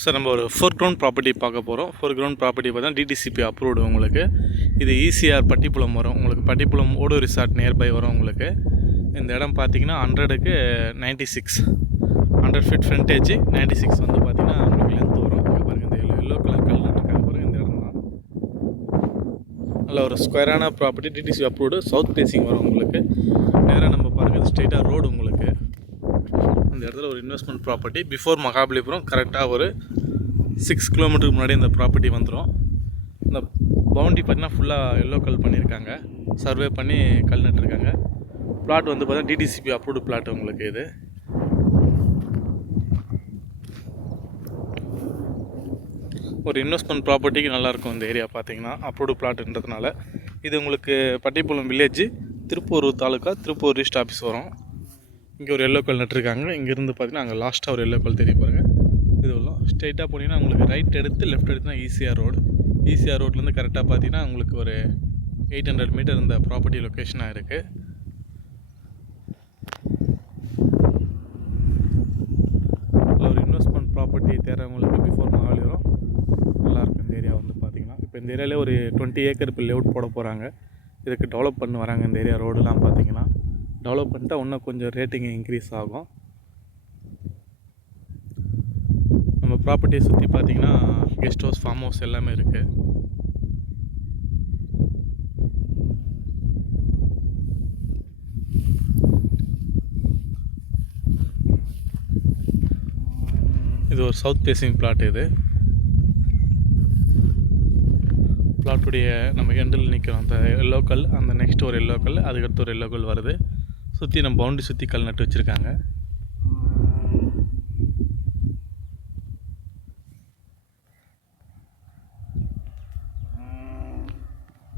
Sir நம்ம ஒரு foreground property பார்க்க போகிறோம். ஃபோர்க்ரவுண்ட் ப்ராப்பர்ட்டி பார்த்தா டிடிசிபி அப்ரூவ்டு உங்களுக்கு. இது ஈசிஆர் பட்டிப்புலம் வரும் உங்களுக்கு. பட்டிப்புலம் ஓடோ ரிசார்ட் நியர்பை வரும் உங்களுக்கு. இந்த இடம் பார்த்தீங்கன்னா 100க்கு 96, 100 ஃபீட் ஃப்ரண்டேஜ், 96 வந்து பார்த்தீங்கன்னா உங்களுக்கு லென்த் வரும். இங்கே பாருங்கள், இந்த எல்லோ கலர் கல் இருக்காங்க பாருங்கள், இந்த இடம் தான். நல்ல ஒரு ஸ்கொயரான property, DTC approved, south facing வரும் உங்களுக்கு. நேராக நம்ம பாருங்கள், ஸ்ட்ரெயிட்டாக ரோடு உங்களுக்கு. இந்த இடத்துல ஒரு இன்வெஸ்ட்மெண்ட் ப்ராப்பர்ட்டி. பிஃபோர் மகாபலிபுரம் கரெக்டாக ஒரு 6 கிலோமீட்டருக்கு முன்னாடி இந்த ப்ராப்பர்ட்டி வந்துடும். இந்த பவுண்ட்ரி பார்த்திங்கன்னா ஃபுல்லாக எல்லோ கல் பண்ணியிருக்காங்க, சர்வே பண்ணி கல் நட்டுருக்காங்க. பிளாட் வந்து பார்த்தீங்கன்னா டிடிசிபி அப்ரூவ்டு பிளாட் உங்களுக்கு. இது ஒரு இன்வெஸ்ட்மெண்ட் ப்ராப்பர்ட்டிக்கு நல்லாயிருக்கும் இந்த ஏரியா பார்த்தீங்கன்னா, அப்ரூவ்டு பிளாட்ன்றதுனால. இது உங்களுக்கு Pattipulam village, Tiruppur taluka, Tiruppur register office வரும். இங்கே ஒரு எல்லோ கல் நட்டுருக்காங்க. இங்கேருந்து பார்த்தீங்கன்னா அங்கே லாஸ்ட்டாக ஒரு எல்லோ கல் தெரிய பாருங்கள். இது உள்ள ஸ்ட்ரெயிட்டாக போனீங்கன்னா உங்களுக்கு ரைட் எடுத்து லெஃப்ட் எடுத்துனா ஈசிஆர் ரோடு. ஈசிஆர் ரோட்லேருந்து கரெக்டாக பார்த்தீங்கன்னா உங்களுக்கு ஒரு 800 மீட்டர் இந்த ப்ராப்பர்ட்டி லொக்கேஷனாக இருக்குது. ஒரு இன்வெஸ்ட்மெண்ட் ப்ராப்பர்ட்டி தேர்றவங்களுக்கு பிஃபோர் மகாபலிபுரம் நல்லாயிருக்கும் இந்த ஏரியா வந்து பார்த்தீங்கன்னா. இப்போ இந்த ஏரியாவிலே ஒரு 20 ஏக்கர் இப்போ லேஅவுட் போட போகிறாங்க. இதுக்கு டெவலப் பண்ணி வராங்க. இந்த ஏரியா ரோடுலாம் பார்த்தீங்கன்னா டெவலப் பண்ணிட்டா இன்னும் கொஞ்சம் ரேட்டிங் இன்க்ரீஸ் ஆகும். நம்ம ப்ராப்பர்ட்டியை சுற்றி பார்த்தீங்கன்னா கெஸ்ட் ஹவுஸ், ஃபார்ம் ஹவுஸ் எல்லாமே இருக்குது. இது ஒரு சவுத் ஃபேஸிங் பிளாட். இது பிளாட்டுடைய நம்ம எண்டில் நிற்கிறோம். அந்த எல்லோ கல், அந்த நெக்ஸ்ட் ஒரு எல்லோ கல், அதுக்கடுத்து ஒரு எல்லோ கல் வருது. சுற்றி நம்ம பவுண்டரி சுற்றி கல் நட்டு வச்சுருக்காங்க.